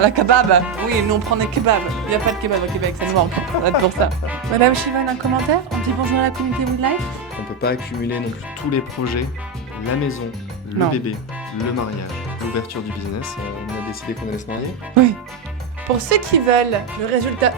La kebab. Oui, nous on prend des kebabs. Il n'y a pas de kebab au Québec, ça nous manque. Ça va être pour ça. Madame Chivonne, un commentaire? On dit bonjour à la communauté Woodlife? On peut pas accumuler non plus tous les projets, la maison, le Non. bébé, le mariage, l'ouverture du business. On a décidé qu'on allait se marier. Oui. Pour ceux qui veulent le résultat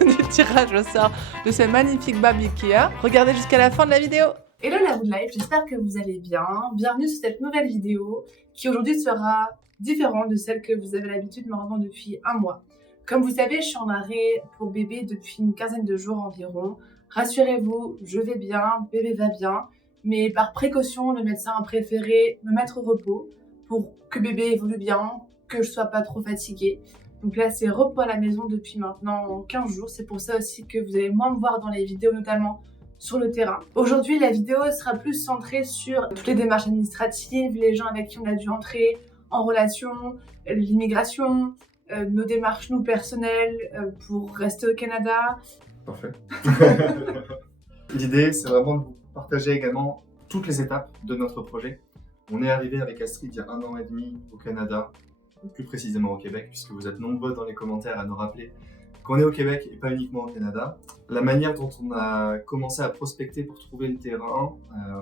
du tirage au sort de ce magnifique bab Ikea, regardez jusqu'à la fin de la vidéo. Hello la Woodlife, j'espère que vous allez bien. Bienvenue sur cette nouvelle vidéo qui aujourd'hui sera différente de celle que vous avez l'habitude maintenant depuis un mois. Comme vous savez, je suis en arrêt pour bébé depuis une quinzaine de jours environ. Rassurez-vous, je vais bien, bébé va bien, mais par précaution, le médecin a préféré me mettre au repos pour que bébé évolue bien, que je sois pas trop fatiguée. Donc là, c'est repos à la maison depuis maintenant 15 jours. C'est pour ça aussi que vous allez moins me voir dans les vidéos, notamment sur le terrain. Aujourd'hui, la vidéo sera plus centrée sur toutes les démarches administratives, les gens avec qui on a dû entrer en relation, l'immigration, nos démarches, nous, personnelles, pour rester au Canada. Parfait. L'idée, c'est vraiment de vous partager également toutes les étapes de notre projet. On est arrivé avec Astrid il y a 1 an et demi au Canada, plus précisément au Québec, puisque vous êtes nombreux dans les commentaires à nous rappeler qu'on est au Québec et pas uniquement au Canada. La manière dont on a commencé à prospecter pour trouver le terrain,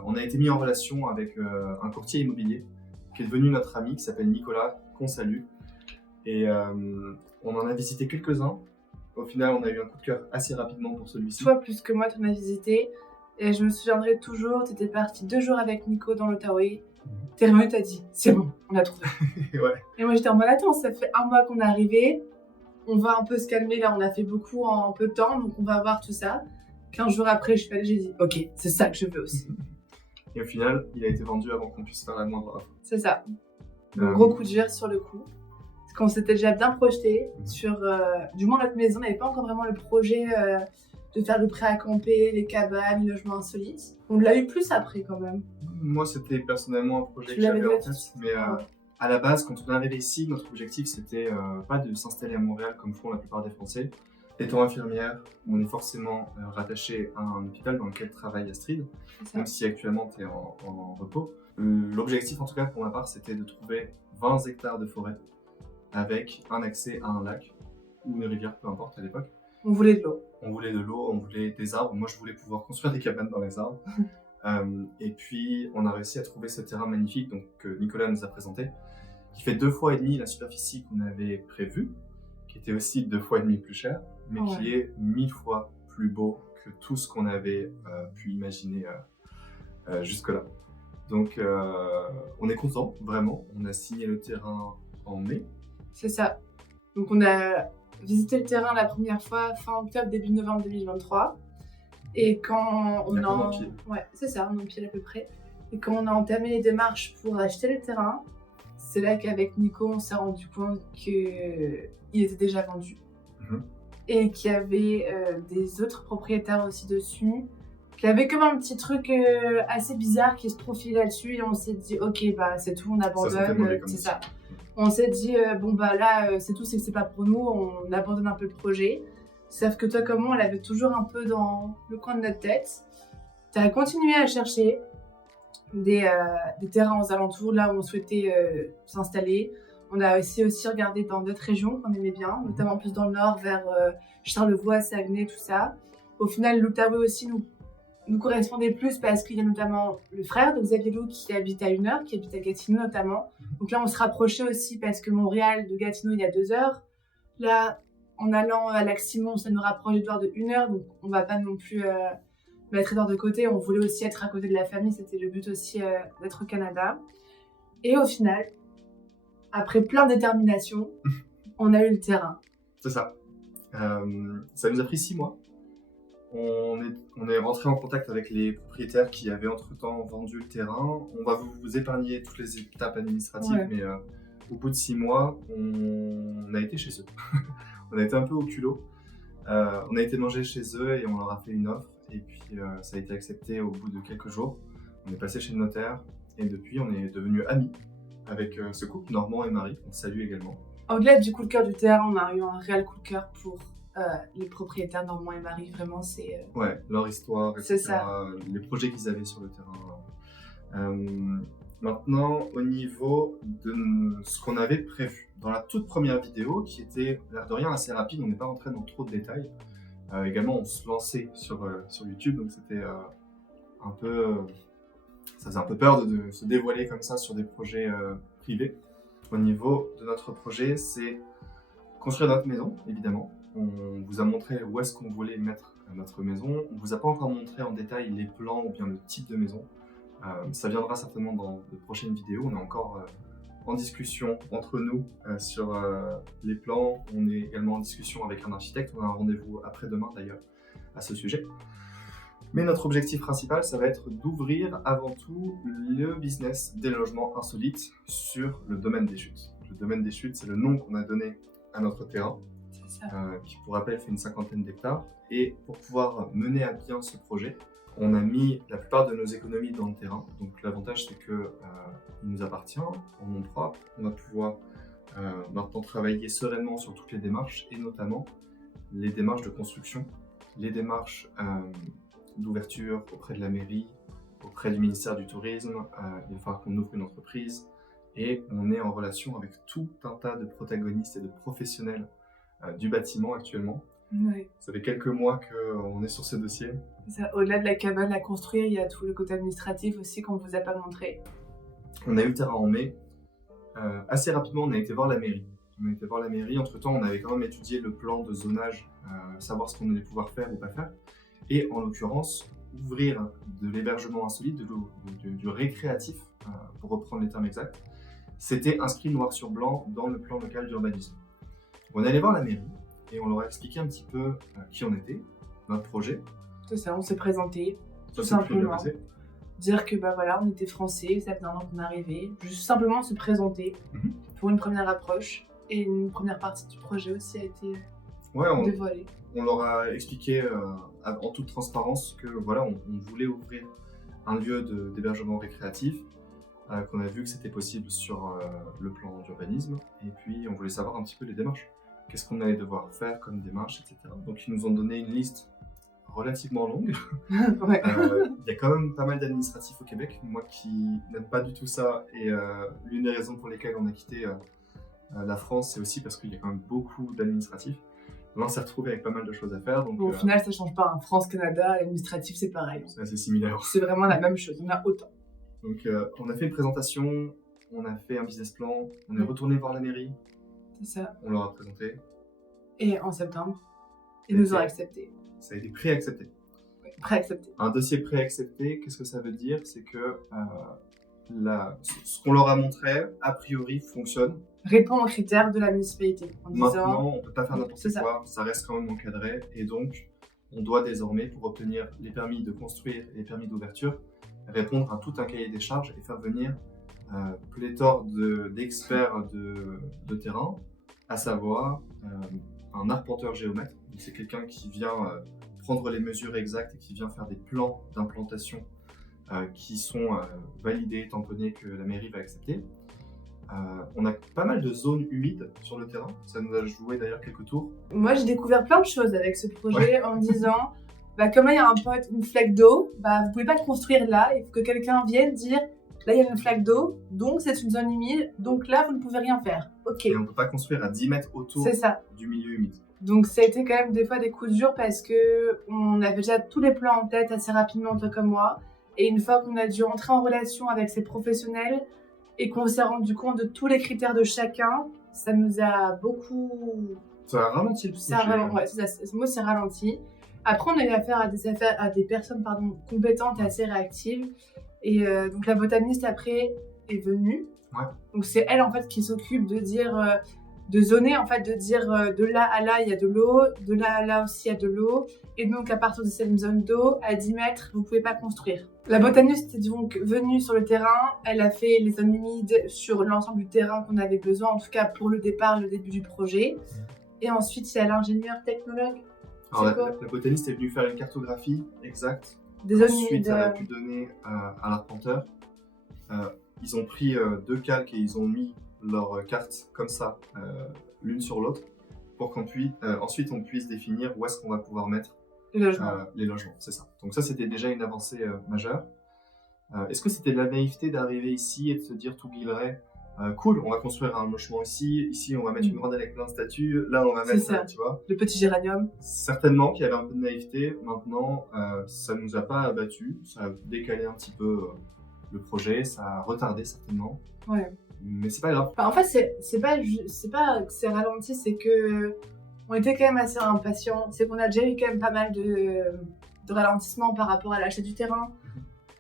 on a été mis en relation avec un courtier immobilier qui est devenu notre ami, qui s'appelle Nicolas, qu'on salue. Et on en a visité quelques-uns. Au final, on a eu un coup de cœur assez rapidement pour celui-ci. Toi, plus que moi, tu en as visité. Et je me souviendrai toujours, tu étais parti 2 jours avec Nico dans l'Outaouais. T'es revenu, t'as dit, c'est bon, on a trouvé. Ouais. Et moi, j'étais en mode, attends, ça fait 1 mois qu'on est arrivé. On va un peu se calmer, là, on a fait beaucoup en peu de temps, donc on va voir tout ça. 15 jours après, je suis allée, j'ai dit, ok, c'est ça que je veux aussi. Et au final, il a été vendu avant qu'on puisse faire la moindre offre. C'est ça. Donc, gros coup de dur sur le coup. Parce qu'on s'était déjà bien projeté sur, du moins notre maison, on n'avait pas encore vraiment le projet de faire le prêt à camper, les cabanes, les logements insolites. On l'a eu plus après quand même. Moi, c'était personnellement un projet Tu que j'avais l'avais en déjà tête, tout de suite. mais à la base, quand on est arrivé ici, notre objectif, c'était pas de s'installer à Montréal comme font la plupart des Français. Étant infirmière, on est forcément rattaché à un hôpital dans lequel travaille Astrid, C'est ça. même si actuellement tu es en repos. L'objectif, en tout cas pour ma part, c'était de trouver 20 hectares de forêt avec un accès à un lac ou une rivière, peu importe à l'époque. On voulait de l'eau. On voulait de l'eau, on voulait des arbres. Moi, je voulais pouvoir construire des cabanes dans les arbres. Et puis, on a réussi à trouver ce terrain magnifique donc, que Nicolas nous a présenté, qui fait 2 fois et demi la superficie qu'on avait prévue, qui était aussi 2 fois et demi plus cher, mais qui est 1000 fois plus beau que tout ce qu'on avait pu imaginer jusque-là. Donc, on est content, vraiment. On a signé le terrain en mai. C'est ça. Donc on a visité le terrain la première fois fin octobre, début novembre 2023. Et quand on Il y a a... comme un pied. Ouais, c'est ça, un pied à peu près. Et quand on a entamé les démarches pour acheter le terrain, c'est là qu'avec Nico, on s'est rendu compte qu'il était déjà vendu. Et qu'il y avait des autres propriétaires aussi dessus, qu'il y avait comme un petit truc assez bizarre qui se profilait là-dessus. Et on s'est dit, ok, bah c'est tout, on abandonne. C'est ça. On s'est dit, bon bah là, c'est tout, c'est que c'est pas pour nous, on abandonne un peu le projet. Sauf que toi comme moi, on l'avait toujours un peu dans le coin de notre tête. T'as continué à chercher des terrains aux alentours, là où on souhaitait s'installer. On a aussi regardé dans d'autres régions qu'on aimait bien, notamment plus dans le nord, vers Charlevoix, Saguenay, tout ça. Au final, l'Outaouais aussi nous correspondait plus parce qu'il y a notamment le frère de Xavier Lou qui habite à 1 heure, qui habite à Gatineau notamment. Donc là, on se rapprochait aussi parce que Montréal de Gatineau, il y a 2 heures. Là, en allant à Lac-Simon, ça nous rapproche d'Edouard de 1 heure, donc on va pas non plus mettre Edouard de côté. On voulait aussi être à côté de la famille, c'était le but aussi d'être au Canada. Et au final, après plein de détermination, on a eu le terrain. C'est ça. Ça nous a pris 6 mois. On est rentré en contact avec les propriétaires qui avaient entre-temps vendu le terrain. On va vous épargner toutes les étapes administratives, mais au bout de 6 mois, on a été chez eux. On a été un peu au culot. On a été manger chez eux et on leur a fait une offre. Et puis ça a été accepté au bout de quelques jours. On est passé chez le notaire et depuis on est devenus amis avec ce couple, Normand et Marie, qu'on salue également. Au-delà du coup de cœur du terrain, on a eu un réel coup de cœur pour les propriétaires Normand et Marie. Vraiment, c'est... Ouais, leur histoire, etc. C'est ça. Les projets qu'ils avaient sur le terrain. Maintenant, au niveau de ce qu'on avait prévu. Dans la toute première vidéo, qui était, l'air de rien, assez rapide, on n'est pas rentré dans trop de détails. Également, on se lançait sur YouTube, donc c'était un peu... ça faisait un peu peur de se dévoiler comme ça sur des projets privés. Au niveau de notre projet, c'est construire notre maison, évidemment. On vous a montré où est-ce qu'on voulait mettre notre maison. On ne vous a pas encore montré en détail les plans ou bien le type de maison. Ça viendra certainement dans de prochaines vidéos. On est encore en discussion entre nous sur les plans. On est également en discussion avec un architecte. On a un rendez-vous après-demain d'ailleurs à ce sujet. Mais notre objectif principal, ça va être d'ouvrir avant tout le business des logements insolites sur le domaine des chutes. Le domaine des chutes, c'est le nom qu'on a donné à notre terrain, qui pour rappel fait une 50aine d'hectares. Et pour pouvoir mener à bien ce projet, on a mis la plupart de nos économies dans le terrain. Donc l'avantage, c'est que il nous appartient en nom propre. On va pouvoir maintenant travailler sereinement sur toutes les démarches, et notamment les démarches de construction, les démarches d'ouverture auprès de la mairie, auprès du ministère du Tourisme. Il va falloir qu'on ouvre une entreprise, et on est en relation avec tout un tas de protagonistes et de professionnels du bâtiment actuellement. Oui. Ça fait quelques mois qu'on est sur ce dossier. Au-delà de la cabane à construire, il y a tout le côté administratif aussi qu'on ne vous a pas montré. On a eu le terrain en mai. Assez rapidement, on a été voir la mairie. Entre-temps, on avait quand même étudié le plan de zonage, savoir ce qu'on allait pouvoir faire ou pas faire. Et en l'occurrence, ouvrir de l'hébergement insolite, du récréatif, pour reprendre les termes exacts, c'était inscrit noir sur blanc dans le plan local d'urbanisme. On est allé voir la mairie et on leur a expliqué un petit peu qui on était, notre projet. C'est ça, on s'est présenté, tout simplement. Dire que voilà, on était français, ça fait un an qu'on est arrivé. Juste simplement se présenter pour une première approche. Et une première partie du projet aussi a été dévoilée. On leur a expliqué en toute transparence que voilà, on voulait ouvrir un lieu d'hébergement récréatif, qu'on a vu que c'était possible sur le plan d'urbanisme, et puis on voulait savoir un petit peu les démarches. Qu'est-ce qu'on allait devoir faire comme démarche, etc. Donc ils nous ont donné une liste relativement longue. Ouais. Il y a quand même pas mal d'administratifs au Québec, moi qui n'aime pas du tout ça, et l'une des raisons pour lesquelles on a quitté la France, c'est aussi parce qu'il y a quand même beaucoup d'administratifs. Là, on s'est retrouvé avec pas mal de choses à faire. Donc, au final, ça change pas. France-Canada, l'administratif, c'est pareil. C'est assez similaire. C'est vraiment la même chose, on a autant. Donc, on a fait une présentation, on a fait un business plan, on est retourné voir la mairie. C'est ça. On leur a présenté. Et en septembre, ils nous ont accepté. Ça a été préaccepté. Oui, préaccepté. Un dossier préaccepté, qu'est-ce que ça veut dire? C'est que ce qu'on leur a montré, a priori, fonctionne. Répond aux critères de la municipalité. Maintenant, on ne peut pas faire n'importe quoi, ça reste quand même encadré, et donc on doit désormais, pour obtenir les permis de construire et les permis d'ouverture, répondre à tout un cahier des charges et faire venir pléthore d'experts de terrain, à savoir un arpenteur géomètre. C'est quelqu'un qui vient prendre les mesures exactes et qui vient faire des plans d'implantation qui sont validés, tamponnés, que la mairie va accepter. On a pas mal de zones humides sur le terrain, ça nous a joué d'ailleurs quelques tours. Moi j'ai découvert plein de choses avec ce projet en me disant, comme là il y a une flaque d'eau, vous pouvez pas construire là, il faut que quelqu'un vienne dire, là il y a une flaque d'eau, donc c'est une zone humide, donc là vous ne pouvez rien faire. Ok. Et on peut pas construire à 10 mètres autour du milieu humide. Donc ça a été quand même des fois des coups durs parce que on avait déjà tous les plans en tête assez rapidement, toi comme moi, et une fois qu'on a dû entrer en relation avec ces professionnels, et qu'on s'est rendu compte de tous les critères de chacun, ça nous a beaucoup... Ça a ralenti le projet. Ouais, c'est ça, moi c'est ralenti. Après, on a eu affaire à des personnes compétentes et assez réactives. Et donc la botaniste après est venue. Ouais. Donc c'est elle en fait qui s'occupe de dire... de zoner en fait, de dire de là à là il y a de l'eau, de là à là aussi il y a de l'eau, et donc à partir de cette zone d'eau, à 10 mètres, vous pouvez pas construire. La botaniste est donc venue sur le terrain, elle a fait les zones humides sur l'ensemble du terrain qu'on avait besoin, en tout cas pour le départ, le début du projet. Et ensuite il y a l'ingénieur technologue. Alors la botaniste est venue faire une cartographie exacte. Des zones ensuite humides. Elle a pu donner à l'arpenteur. Ils ont pris 2 calques et ils ont mis leurs cartes comme ça, l'une sur l'autre, pour ensuite on puisse définir où est-ce qu'on va pouvoir mettre les logements. C'est ça. Donc ça, c'était déjà une avancée majeure. Est-ce que c'était de la naïveté d'arriver ici et de se dire tout guilleret, cool, on va construire un logement ici on va mettre une grande avec plein de statues, là on va C'est mettre ça. tu vois. Le petit géranium. Certainement qu'il y avait un peu de naïveté. Maintenant, ça nous a pas abattus, ça a décalé un petit peu le projet, ça a retardé certainement. Ouais. Mais c'est pas grave. Enfin, en fait, c'est pas que c'est ralenti, c'est que on était quand même assez impatients. C'est qu'on a déjà eu quand même pas mal de ralentissement par rapport à l'achat du terrain.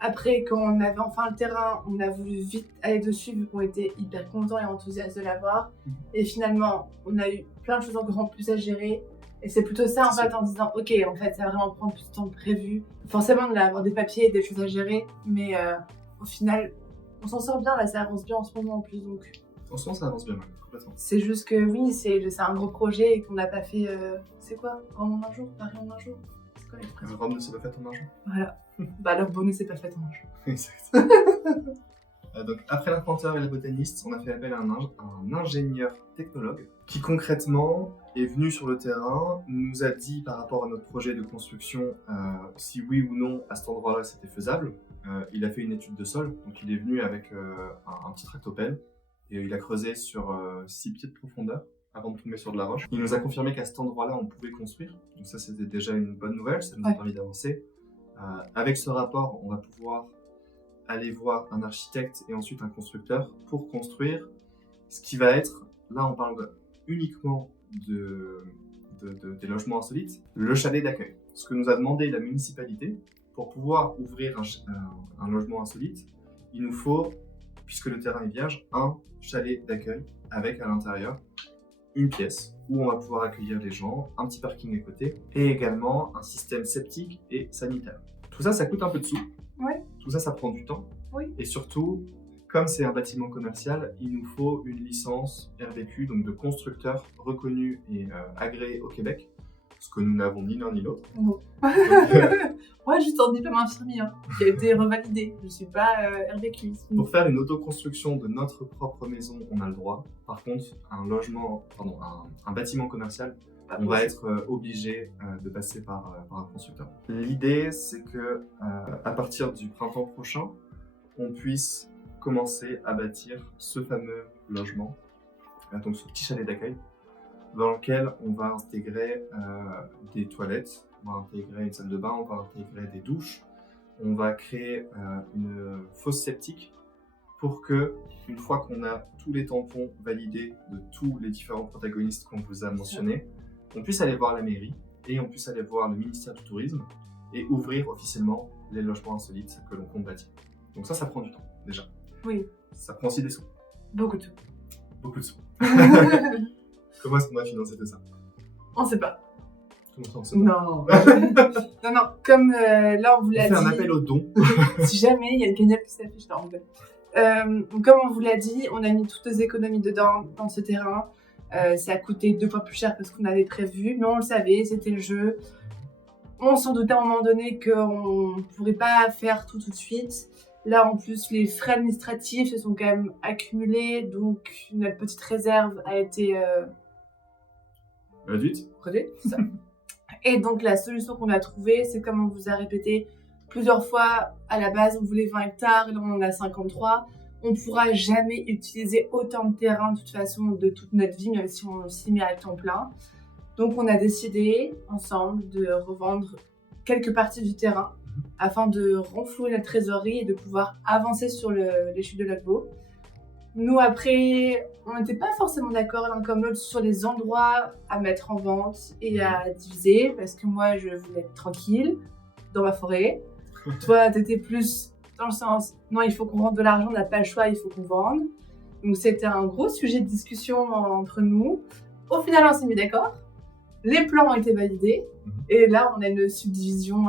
Après, quand on avait enfin le terrain, on a voulu vite aller dessus vu qu'on était hyper contents et enthousiastes de l'avoir. Et finalement, on a eu plein de choses encore plus à gérer. Et c'est plutôt ça en fait, en disant ok, en fait, ça va vraiment prendre plus de temps que prévu. Forcément, on a avoir des papiers et des choses à gérer, mais au final, on s'en sort bien. Là, ça avance bien en ce moment en plus, donc. En ce moment, ça avance bien, ouais, complètement. C'est juste que oui, c'est un gros projet et qu'on n'a pas fait. C'est quoi, Rome en un jour, Paris en un jour. C'est quoi l'expression? Rome ne s'est pas faite en un jour. Voilà. Bah, leur bonnet, c'est pas fait en un jour. Exact. Donc, après l'arpenteur et la botaniste, on a fait appel à un ingénieur technologue qui concrètement est venu sur le terrain, nous a dit par rapport à notre projet de construction si oui ou non à cet endroit-là c'était faisable. Il a fait une étude de sol, donc il est venu avec un petit tractopelle et il a creusé sur 6 pieds de profondeur avant de tomber sur de la roche. Il nous a confirmé qu'à cet endroit-là on pouvait construire, donc ça c'était déjà une bonne nouvelle, ça nous a permis d'avancer. Avec ce rapport, on va pouvoir aller voir un architecte et ensuite un constructeur pour construire ce qui va être, là on parle uniquement des logements insolites, le chalet d'accueil. Ce que nous a demandé la municipalité, pour pouvoir ouvrir un logement insolite, il nous faut, puisque le terrain est vierge, un chalet d'accueil avec à l'intérieur une pièce où on va pouvoir accueillir les gens, un petit parking à côté et également un système septique et sanitaire. Tout ça, ça coûte un peu de sous. Ouais. Tout ça, ça prend du temps. Oui. Et surtout, comme c'est un bâtiment commercial, il nous faut une licence RVQ, donc de constructeur reconnu et agréé au Québec, ce que nous n'avons ni l'un ni l'autre. Non. Moi, juste un diplôme infirmier qui a été revalidé. Je suis pas RVQ. Pour faire une autoconstruction de notre propre maison, on a le droit. Par contre, un bâtiment commercial, on va être obligé de passer par un constructeur. L'idée, c'est que à partir du printemps prochain, on puisse commencer à bâtir ce fameux logement, donc ce petit chalet d'accueil, dans lequel on va intégrer des toilettes, on va intégrer une salle de bain, on va intégrer des douches, on va créer une fosse septique pour que, une fois qu'on a tous les tampons validés de tous les différents protagonistes qu'on vous a mentionnés, on puisse aller voir la mairie et on puisse aller voir le ministère du Tourisme et ouvrir officiellement les logements insolites que l'on compte bâtir. Donc ça prend du temps, déjà. Oui. Ça prend aussi des sous. Beaucoup de sous. Beaucoup de sous. Comment est-ce qu'on va financer tout ça? On sait pas. Comment ça, on sait pas? Non. non, comme là on vous l'a dit. On fait un appel aux dons. Si jamais il y a une cagnotte qui s'affiche là en bas. Comme on vous l'a dit, on a mis toutes nos économies dedans, dans ce terrain. Ça a coûté 2 fois plus cher que ce qu'on avait prévu, mais on le savait, c'était le jeu. On s'en doutait à un moment donné qu'on ne pourrait pas faire tout de suite. Là, en plus, les frais administratifs se sont quand même accumulés, donc notre petite réserve a été réduite. C'est ça. Et donc, la solution qu'on a trouvée, c'est comme on vous a répété plusieurs fois, à la base, on voulait 20 hectares, et là, on en a 53. On ne pourra jamais utiliser autant de terrain, de toute façon, de toute notre vie, même si on s'y met à temps plein. Donc, on a décidé, ensemble, de revendre quelques parties du terrain afin de renflouer notre trésorerie et de pouvoir avancer sur les chutes de Logbo. Nous, après, on n'était pas forcément d'accord l'un comme l'autre sur les endroits à mettre en vente et à diviser, parce que moi, je voulais être tranquille dans ma forêt. Toi, t'étais plus dans le sens, non, il faut qu'on vende de l'argent, on n'a pas le choix, il faut qu'on vende. Donc, c'était un gros sujet de discussion entre nous. Au final, on s'est mis d'accord. Les plans ont été validés. Et là, on a une subdivision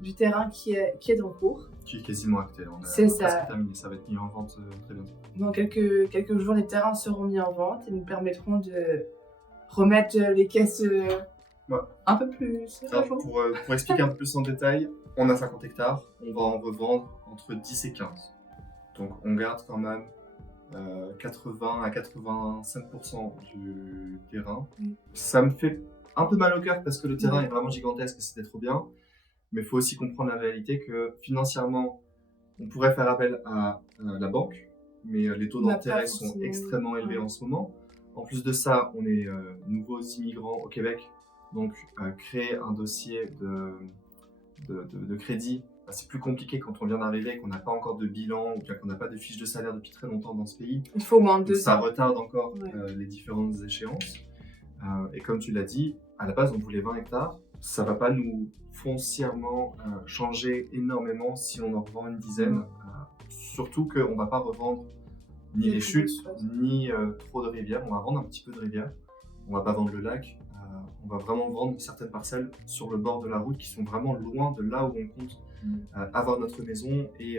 du terrain qui est en cours. Qui est quasiment acté. C'est ça. Terminé. Ça va être mis en vente très bientôt. Dans quelques jours, les terrains seront mis en vente et nous permettront de remettre les caisses un peu plus à jour. Pour expliquer un peu plus en détail, on a 50 hectares, on va en revendre entre 10 et 15. Donc on garde quand même 80 à 85% du terrain. Ça me fait un peu mal au cœur parce que le terrain est vraiment gigantesque et c'était trop bien. Mais il faut aussi comprendre la réalité que financièrement, On pourrait faire appel à la banque, mais les taux On n'a d'intérêt pas sont forcément- extrêmement élevés ouais. en ce moment. En plus de ça, on est nouveaux immigrants au Québec, donc créer un dossier de crédit, bah, c'est plus compliqué quand on vient d'arriver, qu'on n'a pas encore de bilan ou bien qu'on n'a pas de fiche de salaire depuis très longtemps dans ce pays. Il faut au moins Donc 2 ça ans. retarde encore Ouais. les différentes échéances. Et comme tu l'as dit, à la base, on voulait 20 hectares. Ça va pas nous foncièrement changer énormément si on en revend une dizaine. Surtout qu'on va pas revendre ni Il y a les plus chutes, d'espace. ni trop de rivières. On va vendre un petit peu de rivières. On va pas vendre le lac. On va vraiment vendre certaines parcelles sur le bord de la route qui sont vraiment loin de là où on compte avoir notre maison et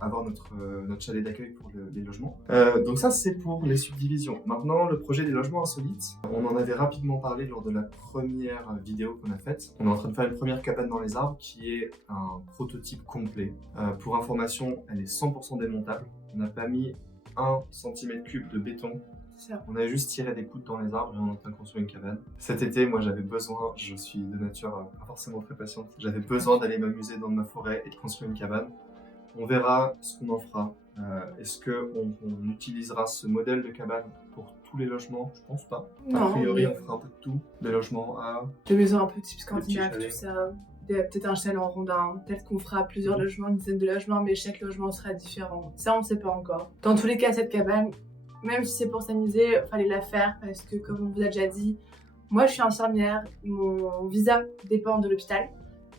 avoir notre chalet d'accueil pour les logements. Donc ça, c'est pour les subdivisions. Maintenant, le projet des logements insolites, on en avait rapidement parlé lors de la première vidéo qu'on a faite. On est en train de faire une première cabane dans les arbres qui est un prototype complet. Pour information, elle est 100% démontable. On n'a pas mis 1 cm3 de béton. Ça. On a juste tiré des poutres dans les arbres et on est en train de construire une cabane. Cet été, moi j'avais besoin, je suis de nature pas forcément très patiente, j'avais besoin d'aller m'amuser dans ma forêt et de construire une cabane. On verra ce qu'on en fera. Est-ce qu'on utilisera ce modèle de cabane pour tous les logements? Je pense pas. Non, A priori, mais- on fera un peu de tout. Des logements à... Des maisons un peu type Des scandinave, petits tout ça. Peut-être un chalet en rondin. Peut-être qu'on fera plusieurs Mhm. logements, une dizaine de logements, mais chaque logement sera différent. Ça, on sait pas encore. Dans tous les cas, cette cabane, même si c'est pour s'amuser, fallait la faire parce que, comme on vous a déjà dit, moi je suis infirmière, mon visa dépend de l'hôpital.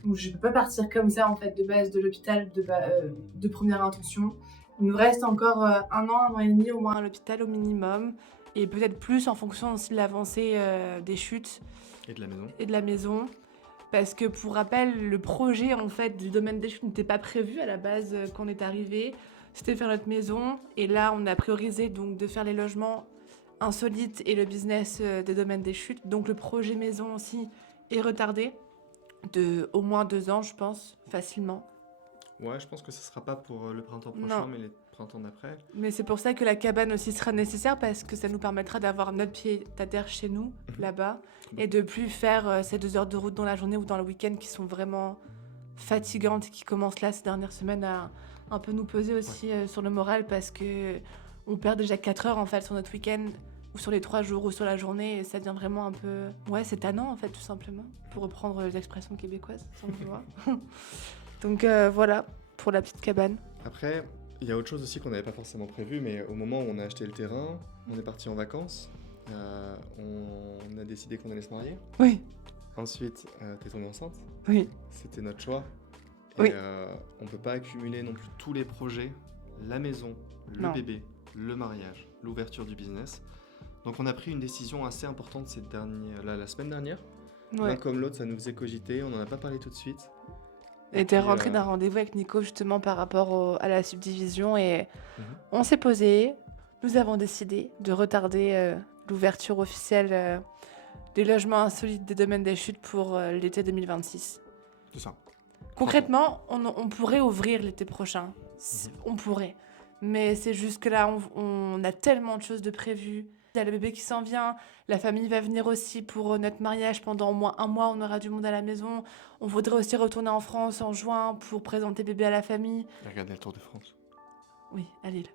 Donc je peux pas partir comme ça en fait de base de l'hôpital de première intention. Il nous reste encore 1 an et demi au moins À l'hôpital au minimum, et peut-être plus en fonction aussi de l'avancée des chutes Et de la maison. et de la maison. Parce que pour rappel, le projet en fait du domaine des chutes n'était pas prévu à la base quand on est arrivé. C'était de faire notre maison, et là on a priorisé donc de faire les logements insolites et le business des domaines des chutes. Donc le projet maison aussi est retardé de au moins 2 ans, je pense, facilement. Ouais, je pense que ce sera pas pour le printemps Non. prochain, mais les printemps d'après. Mais c'est pour ça que la cabane aussi sera nécessaire, parce que ça nous permettra d'avoir notre pied à terre chez nous, là-bas, et de plus faire ces 2 heures de route dans la journée ou dans le week-end qui sont vraiment fatigantes et qui commencent là ces dernières semaines à un peu nous peser aussi sur le moral, parce que on perd déjà 4 heures en fait sur notre week-end ou sur les 3 jours ou sur la journée, et ça devient vraiment un peu... Ouais, c'est tannant en fait, tout simplement, pour reprendre les expressions québécoises, sans le vouloir. Donc voilà, pour la petite cabane. Après, il y a autre chose aussi qu'on n'avait pas forcément prévu, mais au moment où on a acheté le terrain, on est parti en vacances, on a décidé qu'on allait se marier. Oui, Ensuite, t'es tombée enceinte, oui. c'était notre choix. Et Oui. on peut pas accumuler non plus tous les projets, la maison, le Non. bébé, le mariage, l'ouverture du business. Donc on a pris une décision assez importante la semaine dernière. L'un Ouais. comme l'autre, ça nous faisait cogiter, on n'en a pas parlé tout de suite. Et t'es puis, rentré d'un rendez-vous avec Nico justement par rapport à la subdivision, et Mhm. on s'est posé. Nous avons décidé de retarder l'ouverture officielle des logements insolites des domaines des chutes pour l'été 2026. C'est ça. Concrètement, on pourrait ouvrir l'été prochain. On pourrait. Mais c'est juste que là, on a tellement de choses de prévues. Il y a le bébé qui s'en vient, la famille va venir aussi pour notre mariage pendant au moins 1 mois, on aura du monde à la maison. On voudrait aussi retourner en France en juin pour présenter bébé à la famille. Regardez le Tour de France. Oui, à Lille.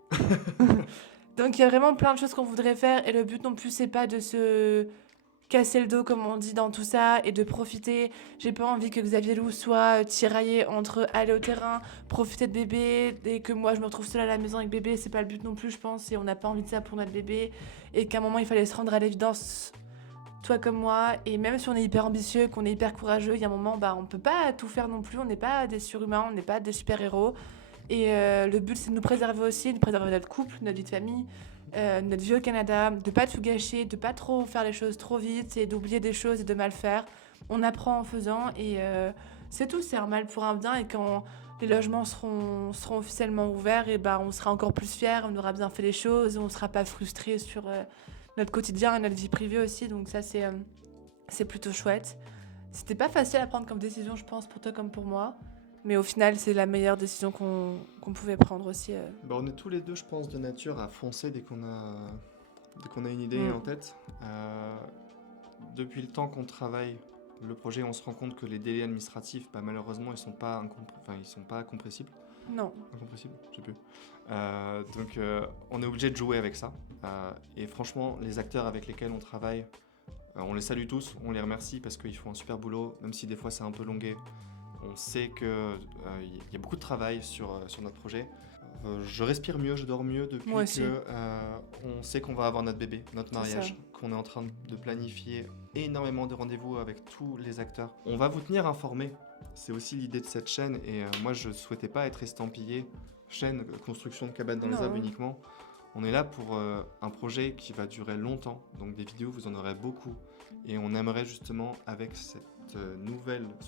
Donc il y a vraiment plein de choses qu'on voudrait faire, et le but non plus c'est pas de se casser le dos comme on dit dans tout ça et de profiter. J'ai pas envie que Xavier Lou soit tiraillé entre aller au terrain, profiter de bébé, et que moi je me retrouve seule à la maison avec bébé. C'est pas le but non plus, je pense, et on n'a pas envie de ça pour notre bébé, et qu'à un moment il fallait se rendre à l'évidence, toi comme moi. Et même si on est hyper ambitieux, qu'on est hyper courageux, il y a un moment on peut pas tout faire non plus, on n'est pas des surhumains, on n'est pas des super-héros. Et le but c'est de nous préserver aussi, de préserver notre couple, notre vie de famille, notre vie au Canada, de pas tout gâcher, de pas trop faire les choses trop vite et d'oublier des choses et de mal faire. On apprend en faisant, et c'est tout, c'est un mal pour un bien. Et quand les logements seront officiellement ouverts, et on sera encore plus fiers, on aura bien fait les choses, on sera pas frustrés sur notre quotidien et notre vie privée aussi. Donc ça c'est plutôt chouette. C'était pas facile à prendre comme décision, je pense, pour toi comme pour moi. Mais au final, c'est la meilleure décision qu'on pouvait prendre aussi. Bah, on est tous les deux, je pense, de nature à foncer dès qu'on a une idée Mm. en tête. Depuis le temps qu'on travaille le projet, on se rend compte que les délais administratifs, malheureusement, ils sont pas compressibles. Non. Incompressible, je sais plus. Donc on est obligé de jouer avec ça. Et franchement, les acteurs avec lesquels on travaille, on les salue tous, on les remercie parce qu'ils font un super boulot, même si des fois c'est un peu longué. On sait qu'il y a beaucoup de travail sur notre projet. Je respire mieux, je dors mieux depuis Moi aussi. on sait qu'on va avoir notre bébé, notre C'est mariage, ça. qu'on est en train de planifier énormément de rendez-vous avec tous les acteurs. On va vous tenir informés, c'est aussi l'idée de cette chaîne et moi je souhaitais pas être estampillé chaîne construction de cabanes dans les Non. arbres uniquement. On est là pour un projet qui va durer longtemps, donc des vidéos vous en aurez beaucoup et on aimerait justement avec ce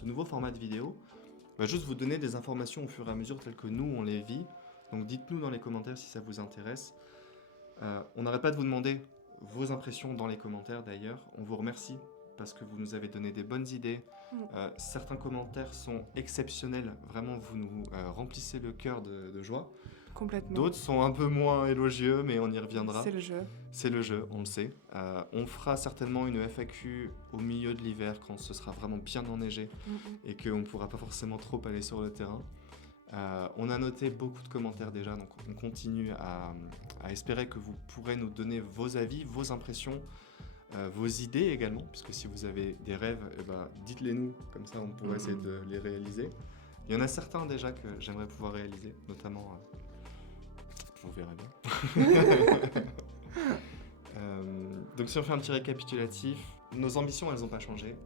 nouveau format de vidéo juste vous donner des informations au fur et à mesure telles que nous on les vit. Donc dites-nous dans les commentaires si ça vous intéresse. On n'arrête pas de vous demander vos impressions dans les commentaires d'ailleurs. On vous remercie parce que vous nous avez donné des bonnes idées. Certains commentaires sont exceptionnels. Vraiment, vous nous remplissez le cœur de joie. Complètement. D'autres sont un peu moins élogieux, mais on y reviendra. C'est le jeu. C'est le jeu, on le sait. On fera certainement une FAQ au milieu de l'hiver quand ce sera vraiment bien enneigé et qu'on ne pourra pas forcément trop aller sur le terrain. On a noté beaucoup de commentaires déjà, donc on continue à espérer que vous pourrez nous donner vos avis, vos impressions, vos idées également, puisque si vous avez des rêves, dites-les nous, comme ça on pourra essayer de les réaliser. Il y en a certains déjà que j'aimerais pouvoir réaliser, notamment, vous verrez bien. Donc si on fait un petit récapitulatif, nos ambitions elles n'ont pas changé.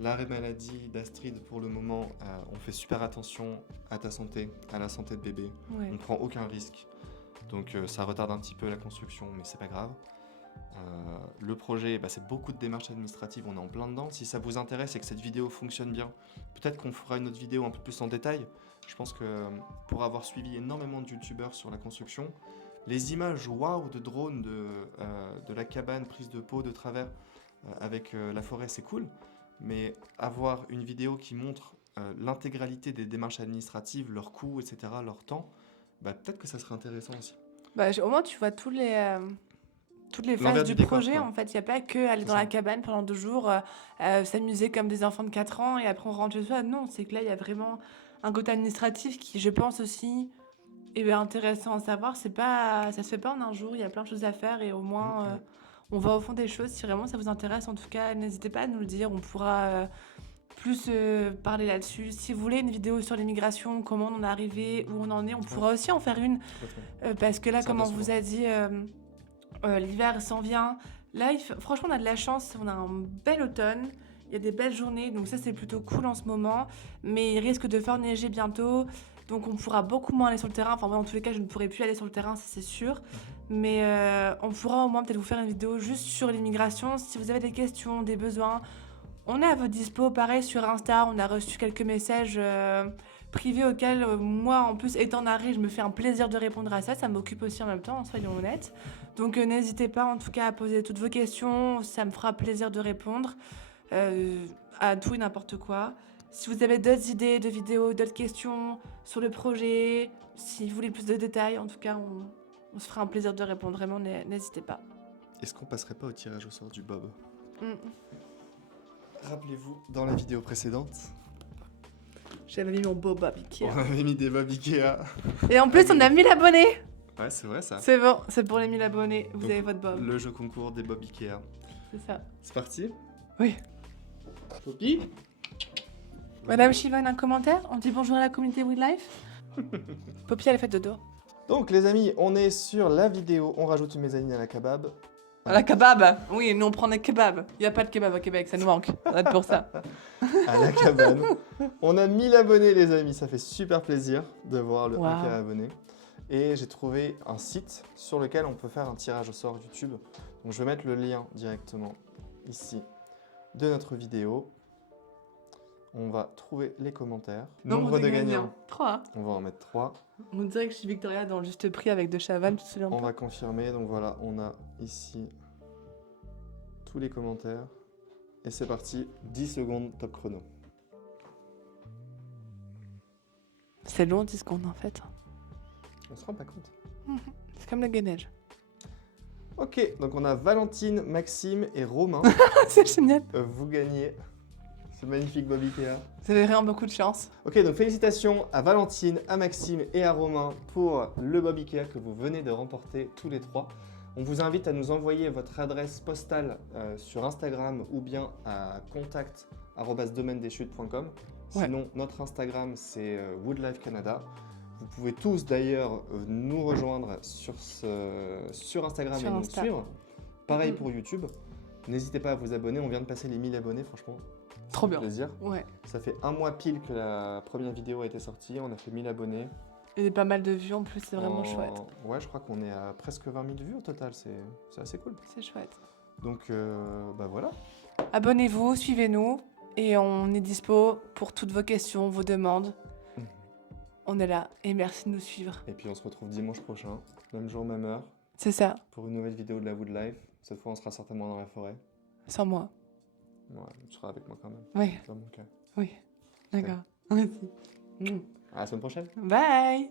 L'arrêt maladie d'Astrid, pour le moment, on fait super attention à ta santé, à la santé de bébé. Ouais. On ne prend aucun risque. Donc ça retarde un petit peu la construction, mais c'est pas grave. Le projet, c'est beaucoup de démarches administratives, on est en plein dedans. Si ça vous intéresse et que cette vidéo fonctionne bien, peut-être qu'on fera une autre vidéo un peu plus en détail. Je pense que pour avoir suivi énormément de youtubeurs sur la construction, les images waouh de drone de la cabane prise de peau de travers avec la forêt, c'est cool. Mais avoir une vidéo qui montre l'intégralité des démarches administratives, leurs coûts, etc., leur temps, peut-être que ça serait intéressant aussi. Au moins, tu vois toutes les L'envers phases du du décor, projet. quoi. En fait, il n'y a pas que aller C'est dans ça. la cabane pendant 2 jours, s'amuser comme des enfants de 4 ans et après on rentre chez soi. Non, c'est que là, il y a vraiment un côté administratif qui, je pense aussi, est intéressant à savoir. Ça se fait pas en un jour, il y a plein de choses à faire et au moins, on va au fond des choses. Si vraiment ça vous intéresse, en tout cas, n'hésitez pas à nous le dire. On pourra plus parler là-dessus. Si vous voulez une vidéo sur l'immigration, comment on en est arrivé, où on en est, on pourra aussi en faire une. Parce que là, Ça comme on revient vous a dit, l'hiver s'en vient. Là, franchement, on a de la chance. On a un bel automne. Il y a des belles journées. Donc ça, c'est plutôt cool en ce moment. Mais il risque de faire neiger bientôt. Donc on pourra beaucoup moins aller sur le terrain. Enfin, moi, en tous les cas, je ne pourrai plus aller sur le terrain, ça c'est sûr. Mais on pourra au moins peut-être vous faire une vidéo juste sur l'immigration. Si vous avez des questions, des besoins, on est à votre dispo. Pareil, sur Insta, on a reçu quelques messages privés auxquels, moi, en plus, étant narré, je me fais un plaisir de répondre à ça. Ça m'occupe aussi en même temps, soyons honnêtes. Donc n'hésitez pas, en tout cas, à poser toutes vos questions. Ça me fera plaisir de répondre à tout et n'importe quoi. Si vous avez d'autres idées de vidéos, d'autres questions sur le projet, si vous voulez plus de détails, en tout cas, on se fera un plaisir de répondre. Vraiment, n'hésitez pas. Est-ce qu'on passerait pas au tirage au sort du Bob? Mm. Rappelez-vous, dans la vidéo précédente, J'avais mis mon Bob Ikea. on avait mis des Bob Ikea. Et en plus, on a 1000 abonnés. Ouais, c'est vrai ça. C'est bon, c'est pour les 1000 abonnés. Vous Donc, avez votre Bob. Le jeu concours des Bob Ikea. C'est ça. C'est parti? Oui. Poppy? Madame Shivan, un commentaire? On dit bonjour à la communauté We Life. Poppy, elle a fait dodo. Donc les amis, on est sur la vidéo, on rajoute une mezzanine à la kebab. À la kebab. Oui, nous on prend des kebabs. Il n'y a pas de kebab au Québec, ça nous manque. On va être pour ça. À la cabane. On a 1000 abonnés les amis, ça fait super plaisir de voir le Wow. 1K abonnés. Et j'ai trouvé un site sur lequel on peut faire un tirage au sort YouTube. Donc je vais mettre le lien directement ici de notre vidéo. On va trouver les commentaires. Nombre de gagnants. 3. On va en mettre 3. On dirait que je suis Victoria dans le juste prix avec De Chavannes, tu te souviens On pas? va confirmer. Donc voilà, on a ici tous les commentaires. Et c'est parti, 10 secondes top chrono. C'est long 10 secondes en fait. On se rend pas compte. C'est comme le gainage. Ok, donc on a Valentine, Maxime et Romain. C'est génial. Vous gagnez Ce magnifique Bob Ikea. Vous avez vraiment beaucoup de chance. Ok, donc félicitations à Valentine, à Maxime et à Romain pour le Bob Ikea que vous venez de remporter tous les 3. On vous invite à nous envoyer votre adresse postale sur Instagram ou bien à contact@domainedechutes.com. Ouais. Sinon, notre Instagram, c'est Woodlife Canada. Vous pouvez tous d'ailleurs nous rejoindre sur Instagram Sur et nous Insta. suivre. Pareil pour YouTube. N'hésitez pas à vous abonner. On vient de passer les 1000 abonnés, franchement. Trop Ça fait bien. plaisir. Ouais. Ça fait un mois pile que la première vidéo a été sortie. On a fait 1000 abonnés. Et pas mal de vues en plus, c'est vraiment chouette. Ouais, je crois qu'on est à presque 20 000 vues au total. C'est assez cool. C'est chouette. Donc, bah voilà. Abonnez-vous, suivez-nous et on est dispo pour toutes vos questions, vos demandes. On est là et merci de nous suivre. Et puis on se retrouve dimanche prochain, même jour, même heure, C'est ça, pour une nouvelle vidéo de la Woodlife. Cette fois, on sera certainement dans la forêt. sans moi. Ouais, tu seras avec moi quand même. Oui, Dans mon cas. oui. D'accord. Merci. À la semaine prochaine. Bye.